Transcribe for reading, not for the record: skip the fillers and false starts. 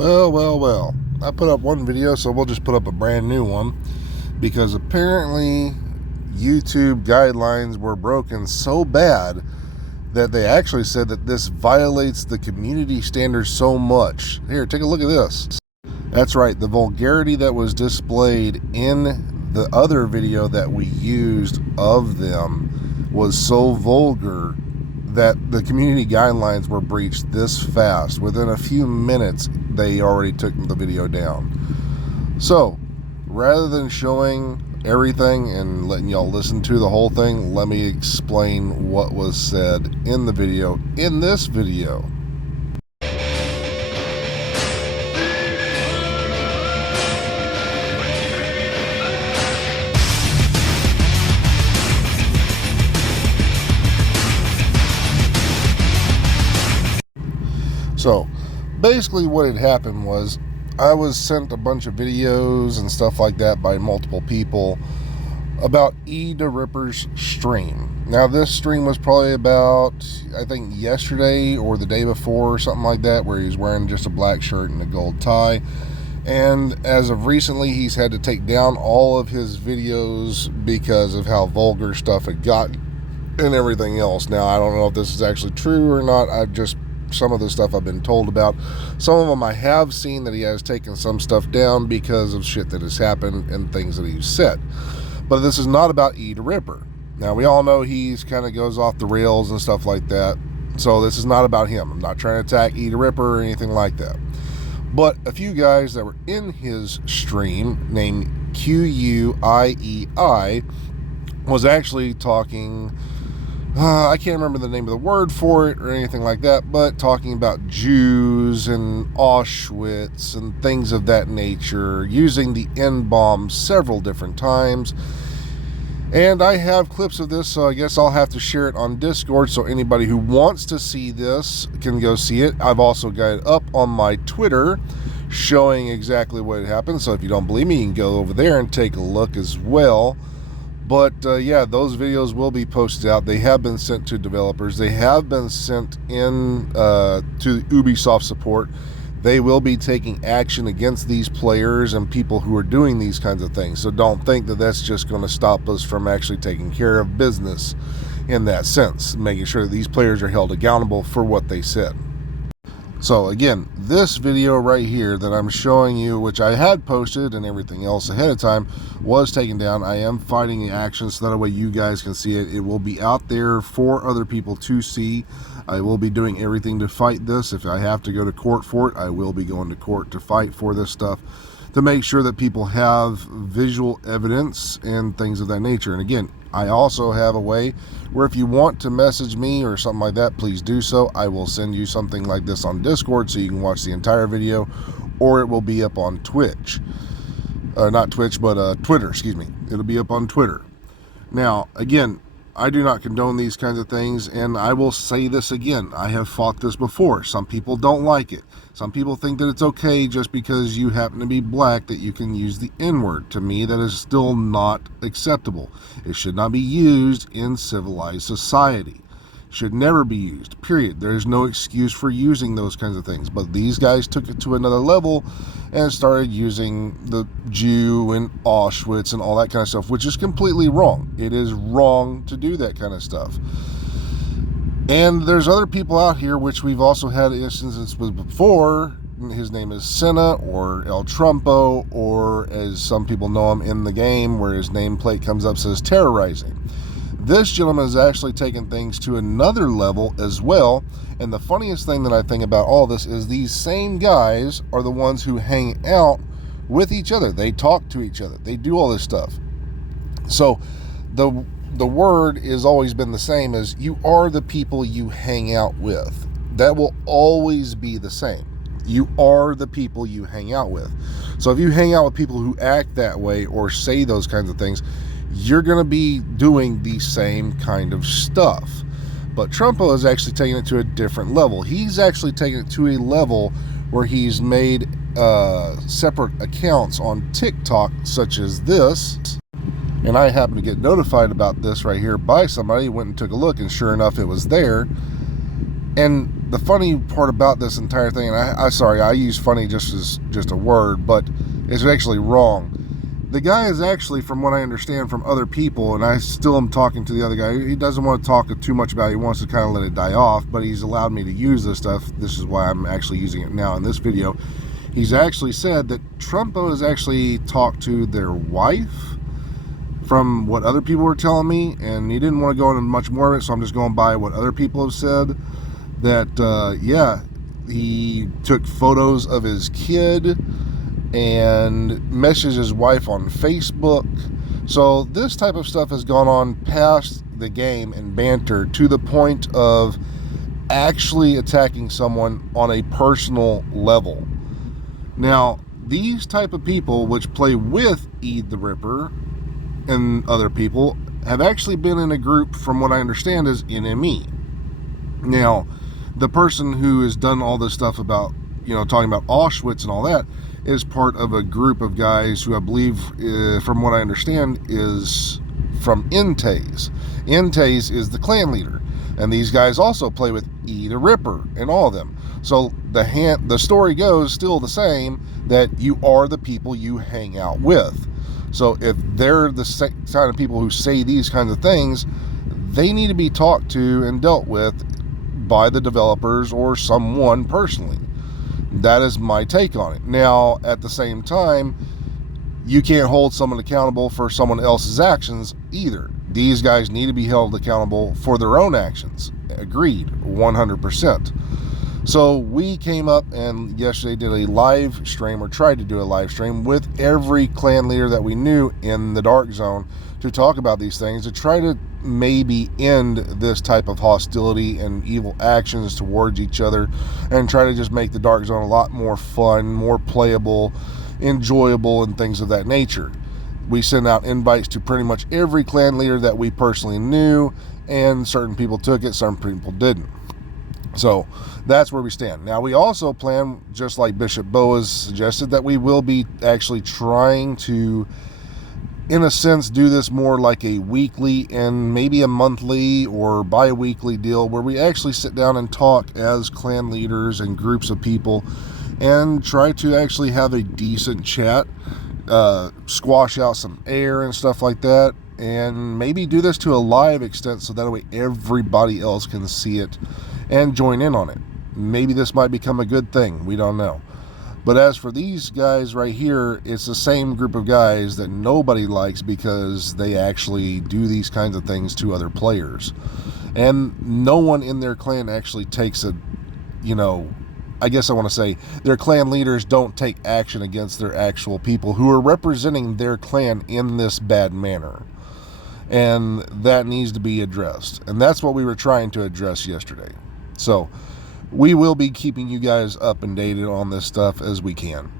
Well. I put up one video, so we'll just put up a brand new one, because apparently YouTube guidelines were broken so bad that they actually said that this violates the community standards so much. Here, take a look at this. That's right, the vulgarity that was displayed in the other video that we used of them was so vulgar that the community guidelines were breached this fast. Within a few minutes, they already took the video down. So, rather than showing everything and letting y'all listen to the whole thing, let me explain what was said in the video, in this video. So, basically what had happened was I was sent a bunch of videos and stuff like that by multiple people about E the Ripper's stream. Now, this stream was probably about, I think, yesterday or the day before or something like that, where he was wearing just a black shirt and a gold tie. And as of recently, he's had to take down all of his videos because of how vulgar stuff had gotten and everything else. Now, I don't know if this is actually true or not. Some of the stuff I've been told about. Some of them I have seen that he has taken some stuff down because of shit that has happened and things that he's said. But this is not about E the Ripper. Now, we all know he's kind of goes off the rails and stuff like that. So this is not about him. I'm not trying to attack E the Ripper or anything like that. But a few guys that were in his stream named QUIEI was actually talking, I can't remember the name of the word for it or anything like that, but talking about Jews and Auschwitz and things of that nature, using the N-bomb several different times. And I have clips of this, so I guess I'll have to share it on Discord, so anybody who wants to see this can go see it. I've also got it up on my Twitter showing exactly what happened, so if you don't believe me, you can go over there and take a look as well. But yeah, those videos will be posted out. They have been sent to developers. They have been sent in to Ubisoft support. They will be taking action against these players and people who are doing these kinds of things. So don't think that that's just going to stop us from actually taking care of business in that sense, making sure that these players are held accountable for what they said. So again, this video right here that I'm showing you, which I had posted and everything else ahead of time, was taken down. I am fighting the action so that way you guys can see it. It will be out there for other people to see. I will be doing everything to fight this. If I have to go to court for it, I will be going to court to fight for this stuff, to make sure that people have visual evidence and things of that nature. And again, I also have a way where if you want to message me or something like that, please do so. I will send you something like this on Discord so you can watch the entire video, or it will be up on Twitch. Not Twitch, but Twitter, excuse me. It'll be up on Twitter. Now, again, I do not condone these kinds of things, and I will say this again. I have fought this before. Some people don't like it. Some people think that it's okay just because you happen to be black that you can use the N-word. To me, that is still not acceptable. It should not be used in civilized society. Should never be used, period. There is no excuse for using those kinds of things. But these guys took it to another level and started using the Jew and Auschwitz and all that kind of stuff, which is completely wrong. It is wrong to do that kind of stuff. And there's other people out here, which we've also had instances with before. His name is Senna or El Trumpo, or as some people know him in the game, where his nameplate comes up, says terrorizing. This gentleman has actually taken things to another level as well. And the funniest thing that I think about all this is these same guys are the ones who hang out with each other. They talk to each other. They do all this stuff. So the word has always been the same as you are the people you hang out with. That will always be the same. You are the people you hang out with. So if you hang out with people who act that way or say those kinds of things, you're going to be doing the same kind of stuff. But Trumpo is actually taking it to a different level. He's actually taking it to a level where he's made separate accounts on TikTok, such as this. And I happened to get notified about this right here by somebody, went and took a look, and sure enough, it was there. And the funny part about this entire thing, and I sorry, I use funny just as just a word, but it's actually wrong. The guy is actually, from what I understand from other people, and I still am talking to the other guy, he doesn't want to talk too much about it. He wants to kind of let it die off, but he's allowed me to use this stuff. This is why I'm actually using it now in this video. He's actually said that Trumpo has actually talked to their wife, from what other people were telling me, and he didn't want to go into much more of it, so I'm just going by what other people have said. That, yeah, he took photos of his kid and messaged his wife on Facebook. So this type of stuff has gone on past the game and banter to the point of actually attacking someone on a personal level. Now, these type of people which play with E the Ripper and other people have actually been in a group, from what I understand, is NME. Now, the person who has done all this stuff about, talking about Auschwitz and all that, is part of a group of guys who I believe, from what I understand, is from Intes. Intes is the clan leader, and these guys also play with E the Ripper and all of them. So the story goes still the same, that you are the people you hang out with. So if they're the kind of people who say these kinds of things, they need to be talked to and dealt with by the developers or someone personally. That is my take on it. Now, at the same time, you can't hold someone accountable for someone else's actions either. These guys need to be held accountable for their own actions. Agreed, 100%. So we came up and yesterday did a live stream, or tried to do a live stream, with every clan leader that we knew in the Dark Zone to talk about these things, to try to maybe end this type of hostility and evil actions towards each other, and try to just make the Dark Zone a lot more fun, more playable, enjoyable, and things of that nature. We sent out invites to pretty much every clan leader that we personally knew, and certain people took it, some people didn't. So that's where we stand. Now, we also plan, just like Bishop Boas suggested, that we will be actually trying to, in a sense, do this more like a weekly and maybe a monthly or bi-weekly deal, where we actually sit down and talk as clan leaders and groups of people and try to actually have a decent chat, squash out some air and stuff like that, and maybe do this to a live extent so that way everybody else can see it and join in on it. Maybe this might become a good thing. We don't know. But as for these guys right here, it's the same group of guys that nobody likes because they actually do these kinds of things to other players. And no one in their clan actually takes a, I guess I want to say, their clan leaders don't take action against their actual people who are representing their clan in this bad manner. And that needs to be addressed. And that's what we were trying to address yesterday. So we will be keeping you guys up and dated on this stuff as we can.